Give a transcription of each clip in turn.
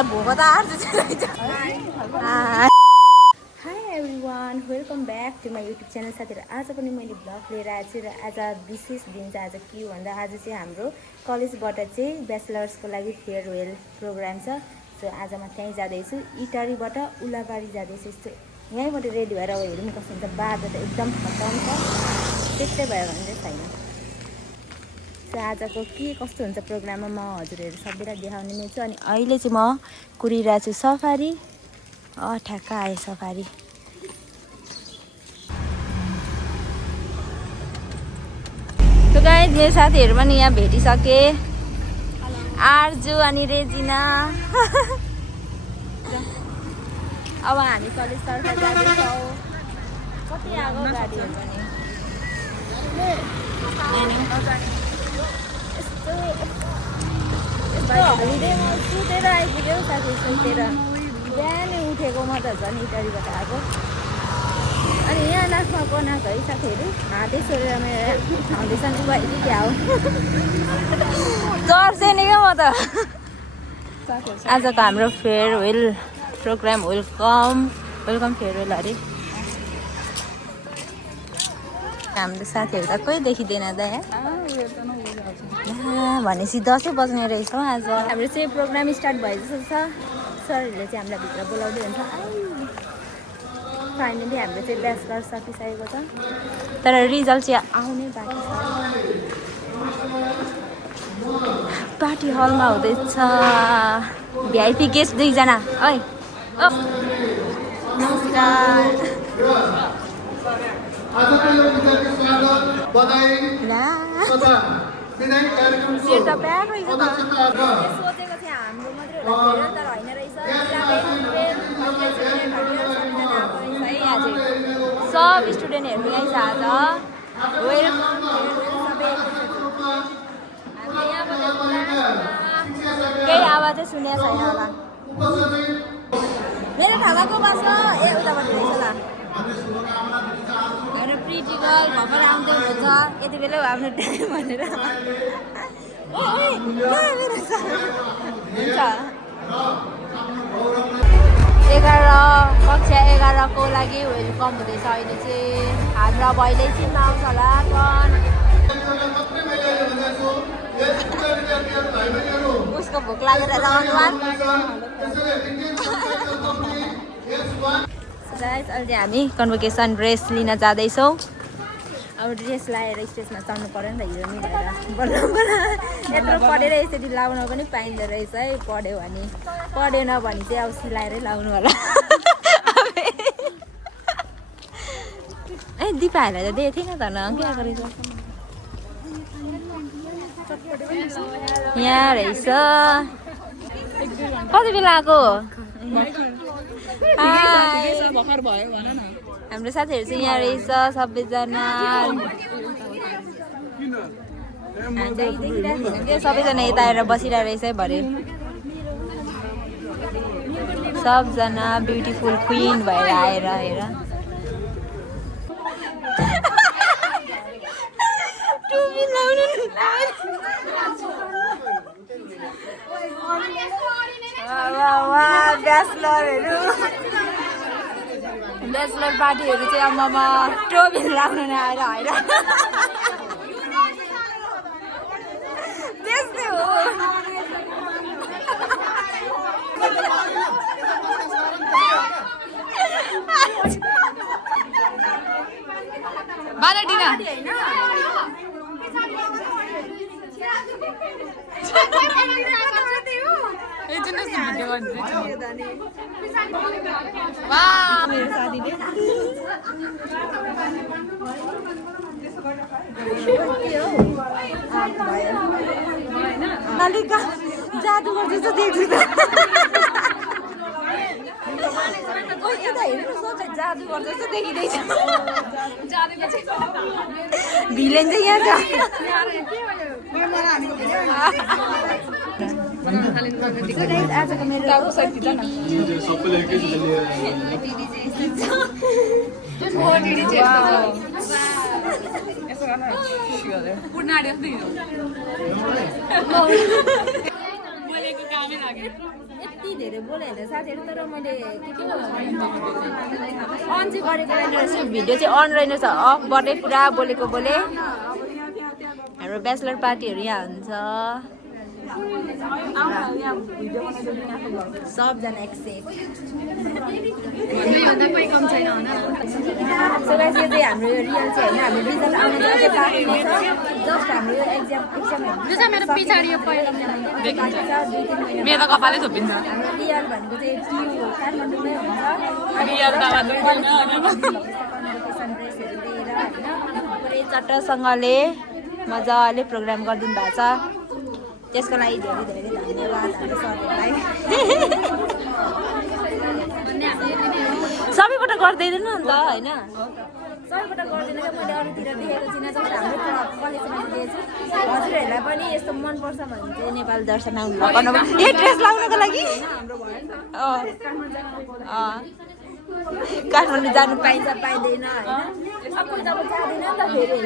भन्दा भोको त आर्छ hi everyone, welcome back to my YouTube channel. साथीहरू आज पनि मैले भ्लग लिएर आएको छु र आज विशेष दिन चाहिँ आज के हो भन्दा आज चाहिँ हाम्रो कलेजबाट चाहिँ ब्याचलर्सको लागि फेयरवेल प्रोग्राम छ। सो आज म त्यहीँ जाँदैछु, इटारीबाट उलाबारी जाँदैछु। यस्तो यहीँबाट रेडी भएर अब हेरौँ कस्तो हुन्छ। बाटो त एकदम खतम छ, त्यस्तै भयो भने चाहिँ छैन। सो आजको के कस्तो हुन्छ प्रोग्राममा म हजुरहरू सबैलाई देखाउने नै छु। अनि अहिले चाहिँ म कुरिरहेको छु सफारी। ठ्याक्क आयो सफारी। तो गाइस मेरो साथीहरू पनि यहाँ भेटिसके, आर्जु अनि रेजिना। अब हामी कलेजतर्फ जाँदैछौँ। कति आगो गाडीहरू पनि हलिडेमा सुतेर आइपुग्यो साथी, सुतेर बिहानै उठेको म त झन् इटारीबाट आएको। अनि यहाँ नाचमा बनाएको है साथीहरू, हातै सोरेर मेरो फाउन्डेसन उभाइदियो क्या हो चर्सेनी क्या म त। आजको हाम्रो फेयरवेल प्रोग्राम, वेलकम फेयरवेल अरे। हाम्रो साथीहरू त कोही देखिँदैन त यहाँ भनेपछि 10 बज्ने रहेछ हौ। आज हाम्रो चाहिँ प्रोग्राम स्टार्ट भए जस्तो छ। सरहरूले चाहिँ हामीलाई भित्र बोलाउँदै हुन्छ। फाइनली हाम्रो चाहिँ ब्याचलर सकिसकेको छ, तर रिजल्ट चाहिँ आउनै बाँकी छ। पार्टी हलमा हुँदैछ। भिआइपी गेस्ट 2 जना। है नमस्कार। सोचेको थिएँ हाम्रो मात्रै होला तर होइन रहेछ। सब स्टुडेन्टहरू यहीँ छ आज। वेलकम केही आवाजै सुनेको छैन होला। मेरो ठाउँमा को बस्छ? ए उताबाट रहेछ ल। हाम्रो प्रिटी गर्ल भर्खर आउँदै हुन्छ, यति बेला आफ्नो टाइम भनेर हुन्छ। 11 को लागि वेलकम हुँदैछ। अहिले चाहिँ हाम्रो अब अहिले चाहिँ आउँछ होला उसको भोक लागेर अनुहार। अहिले हामी कन्भोकेसन ड्रेस लिन जाँदैछौँ। अब ड्रेस लगाएर स्टेजमा चढ्नु पऱ्यो नि त, हिरोनी भएर बल्ल यत्रो पढेर यसरी लाउन पनि पाइँदो रहेछ है। पढ्यो भने पढेन भने चाहिँ अब सिलाएरै लाउनु होला। ए दिपाहरूलाई त दिएको थिएन त न, क्या गरेछ यहाँ रहेछ। कति बेला आएको? हाम्रो साथीहरू चाहिँ यहाँ रहेछ सबैजना। सबैजना यता आएर बसिरहेको रहेछ है भरे। सबजना ब्युटिफुल क्विन भएर आएर हेर। ब्याचलर पार्टीहरू चाहिँ आमामा टोपी लाउनु नै आएर होइन त्यस्तै हो। बालाडिना नलिका जादु गर्दैछ देख्छु त। जादु गर्दैछ देखिँदैछ। भिलेन चाहिँ यहाँ छ। आजको मेरो यति धेरै बोले होइन साथीहरू तर मैले के अन चाहिँ गरेको रहेछ भिडियो चाहिँ अन रहेछ अफबाटै पुरा बोलेको बोले हाम्रो ब्याचलर पार्टीहरू यहाँ हुन्छ सबजना एक्सेप्ट सो गाइस यो चाहिँ हाम्रो रियल चाहिँ होइन हाम्रो रिजल्ट आउनु चाहिँ बाँकी नै छ जस्ट हाम्रो यो एक्जाम मेरो पछाडि यो मेरो त कपालै थोपिन्छ हाम्रो रियल भनेको चाहिँ टियु काठमाडौँमै हुन्छ कन्भोकेसन ड्रेसहरू लिएर होइन पुरै चट्टसँगले मजाले प्रोग्राम गरिदिनु भएको छ त्यसको लागि धेरै धेरै धन्यवाद हाम्रो सरहरूलाई सबैबाट गर्दैन नि त होइन सबैबाट गर्दैन क्या मैले अरूतिर देखेको छुइनँ जस्तो हाम्रो कलेजमा दिएछु हजुरहरूलाई पनि यस्तो मनपर्छ भने चाहिँ नेपाल दर्शन आउनु यो ड्रेस लाउनको लागि काठमाडौँ जानु पाइन्छ पाइँदैन होइन जब जाँदैन नि त फेरि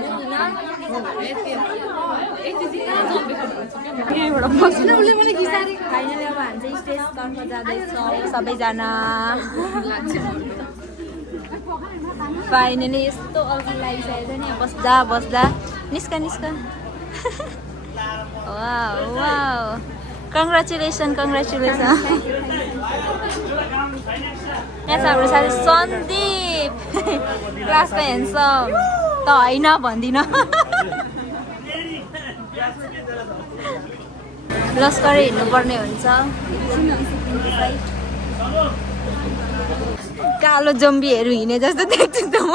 फाइनली अब हामी चाहिँ स्टेजतर्फ जाँदैछौँ सबैजना फाइनली यस्तो अल्छी लागिसकेको छ नि बस्दा बस्दा निस्का निस्का वाउ वाउ कङ्ग्रेचुलेसन कङ्ग्रेचुलेसन यहाँ छ हाम्रो साथी सन्दीप क्लासमा ह्यान्डसम त होइन भन्दिनँ लस्करै हिँड्नुपर्ने हुन्छ कालो जम्बीहरू हिँडे जस्तो देख्छु त म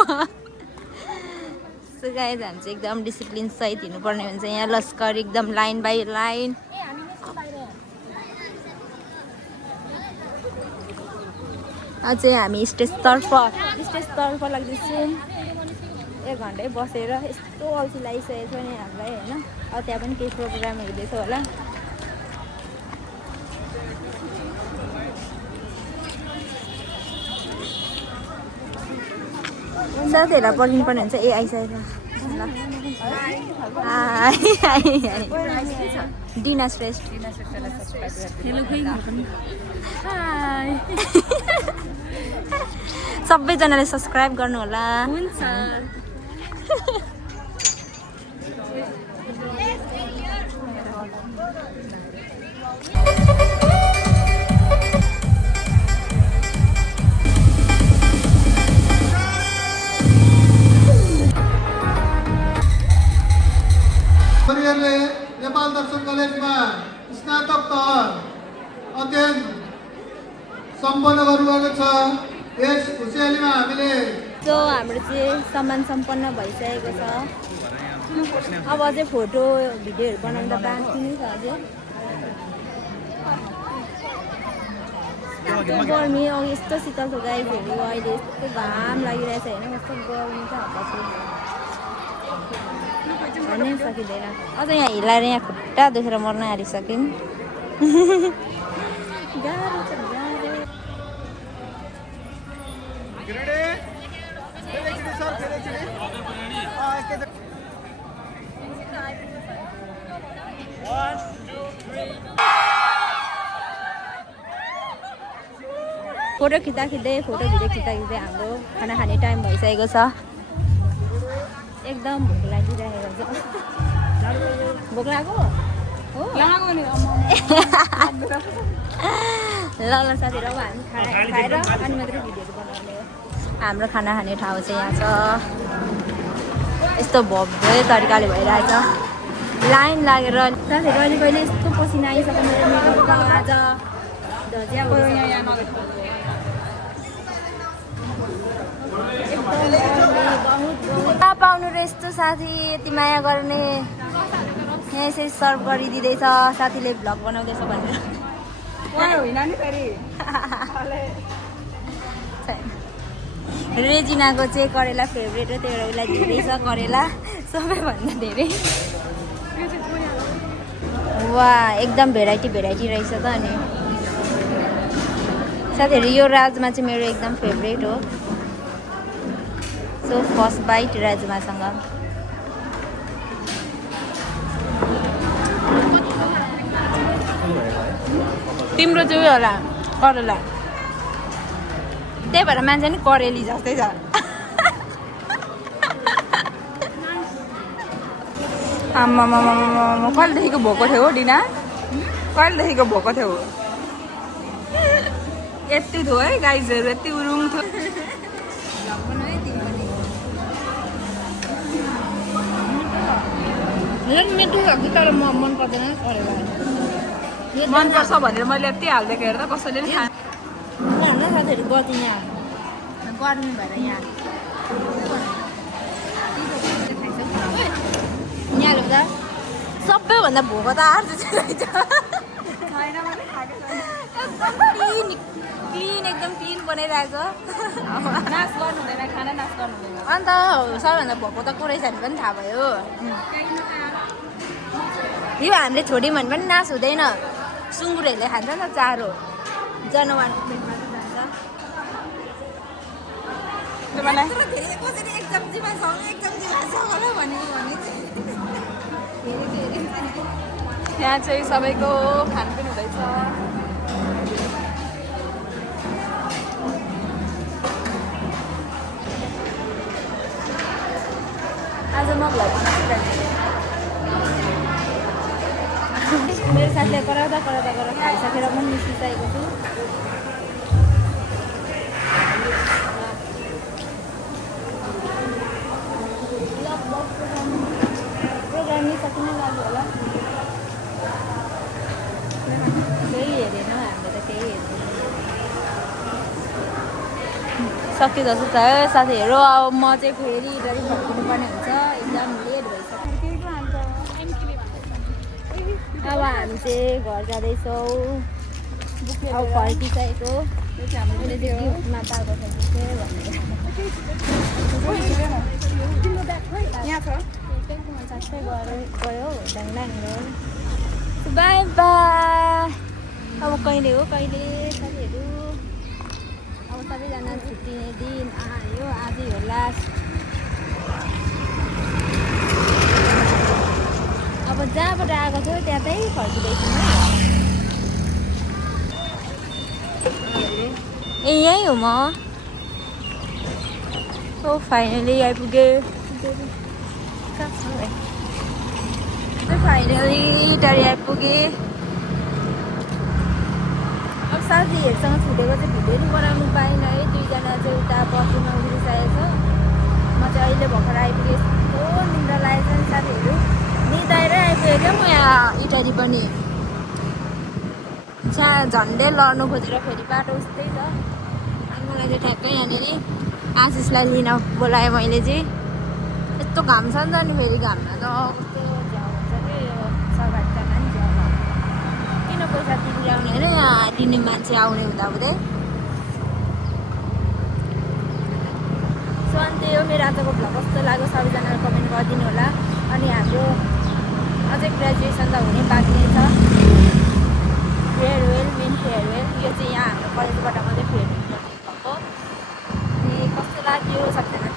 सो गाइज हामी चाहिँ एकदम डिसिप्लिन सहित हिँड्नुपर्ने हुन्छ यहाँ लस्कर एकदम लाइन बाई लाइन अझै हामी स्टेजतर्फ लाग्दैछौँ 1 घन्टै बसेर यस्तो अल्छी लागिसकेको छ नि हामीलाई होइन अब त्यहाँ पनि केही प्रोग्राम हुँदैछ होला साथीहरूलाई पर्खिनु पर्ने हुन्छ ए आइसकेको डिना श्रेष्ठ सबैजनाले सब्सक्राइब गर्नु होला हुन्छ नेपाल दर्शन कलेजमा स्नातक तह अध्ययन सम्पन्न गर्नुभएको छ यस खुसियालीमा हामीले जो हाम्रो चाहिँ सम्मान सम्पन्न भइसकेको छ अब अझै फोटो भिडियोहरू बनाउँदा बाँकी नै छ अझै यस्तो गर्मी अघि यस्तो शीतल छ गाईहरू अहिले यस्तो घाम लागिरहेछ होइन कस्तो गर्मी छ भन्नै सकिँदैन अझ यहाँ हिलाएर यहाँ खुट्टा देखेर मर्न हालिसक्यौँ गाह्रो छ गाह्रो फोटो खिच्दा खिच्दै फोटो भिडियो खिच्दा खिच्दै हाम्रो खाना खाने टाइम भइसकेको छ एकदम भोक लागिरहेको छ भोक लाग्यो हो ल ल साथीहरू अब हामी खाना खाएर अनि मात्रै भिडियोहरू बनाउने हो हाम्रो खाना खाने ठाउँ चाहिँ यहाँ छ यस्तो भव्य तरिकाले भइरहेछ लाइन लागेर साथीहरू अहिले कहिले यस्तो पसिना आइसक्यो मेरो मेकअपको आज धजिया पाउनु र यस्तो साथी यति माया गर्ने यहाँ यसरी सर्भ गरिदिँदैछ साथीले भ्लग बनाउँदैछ भनेर रेजिनाको चाहिँ करेला फेभरेट हो त्यही भएर उसलाई धेरै छ करेला सबैभन्दा धेरै वा एकदम भेराइटी रहेछ त अनि साथीहरू यो राजमा चाहिँ मेरो एकदम फेभरेट हो सो फर्स्ट बाइट राजमासँग तिम्रो चाहिँ उयो होला करेला त्यही भएर मान्छे नि करेली जस्तै छ आम्मामा कहिलेदेखिको भएको थियो हो डिना कहिलेदेखिको भएको थियो यति थियो है गाइजहरू यति उरुङ थियो मिठो लाग्छ तर म मन पर्दैन करेला मनपर्छ भनेर मैले यति हालिदिएको हेर्दा कसैले पनि खाएँ हाम्रो साथीहरू गति यहाँ गर्मी भएर यहाँ यहाँ लुक्दा सबैभन्दा भोको त आर्छ रहेछ क्लिन एकदम क्लिन बनाइरहेको नाच गर्नु हुँदैन खाना नाच गर्नु हुँदैन अन्त सबैभन्दा भोको त कुरै छ भने पनि थाहा भयो यो हामीले छोड्यौँ भने पनि नाश हुँदैन सुँगुरहरूले खान्छ नि त चारो जनावरको पेटमा जान्छ एक चम्चीमा भनेको भने यहाँ चाहिँ सबैको खानपिन हुँदैछ आज म भ्लग मेरो साथीले कराउँदा खाइसकेर म निस्किसकेको छु प्रोग्राम सकिन लाग्यो होला केही हेरेन हामीले त केही हेर्दैन सक्यो जस्तो छ है साथीहरू अब म चाहिँ फेरि इटरी फर्किनु पर्ने हुन्छ एकदम लेट भइसक्यो अब हामी चाहिँ घर जाँदैछौँ अब फर्किसकेको मैले चाहिँ गिफ्टमा पाएको छ गयो बाई बाई अब कहिले हो कहिले साथीहरू अब सबैजना छुट्टिने दिन आयो आजै हो लास्ट अब जहाँबाट आएको थियो त्यतै फर्किँदैछु ए यहीँ हो म ओ फाइनली आइपुगेँ फाइनली टाढी आइपुगेँ अब साथीहरूसँग छुटेको चाहिँ भिडियो नि बनाउनु पाइनँ है दुईजना चाहिँ उता बसमा उभिसकेको छ म चाहिँ अहिले भर्खर आइपुगेँ यस्तो निन्द्रा लागेको छ नि साथीहरू निदाएरै आइपुगेँ क्या म यहाँ इटाली पनि त्यहाँ झन्डै लड्नु खोजेर फेरि बाटो उस्तै छ अनि मलाई चाहिँ ठ्याक्कै यहाँनिर आशिषलाई लिन बोलाएँ मैले चाहिँ यस्तो घाम छ नि त अनि फेरि घाममा त कस्तो झ्याउ हुन्छ कि यो सरकारसँग नि झ्याउ किन पैसा तिरेर आउने होइन यहाँ दिने मान्छे आउने हुँदाहुँदै सो अनि त्यही हो मेरो आजको भ्लग कस्तो लाग्यो सबैजनाले कमेन्ट गरिदिनु होला अनि हाम्रो अझै ग्रेजुएसन त हुने बाँकी नै छ फेयरवेल मेन फेयरवेल यो चाहिँ यहाँ हाम्रो कलेजबाट मात्रै फेयरवेल भएको अनि कस्तो लाग्यो सबैजना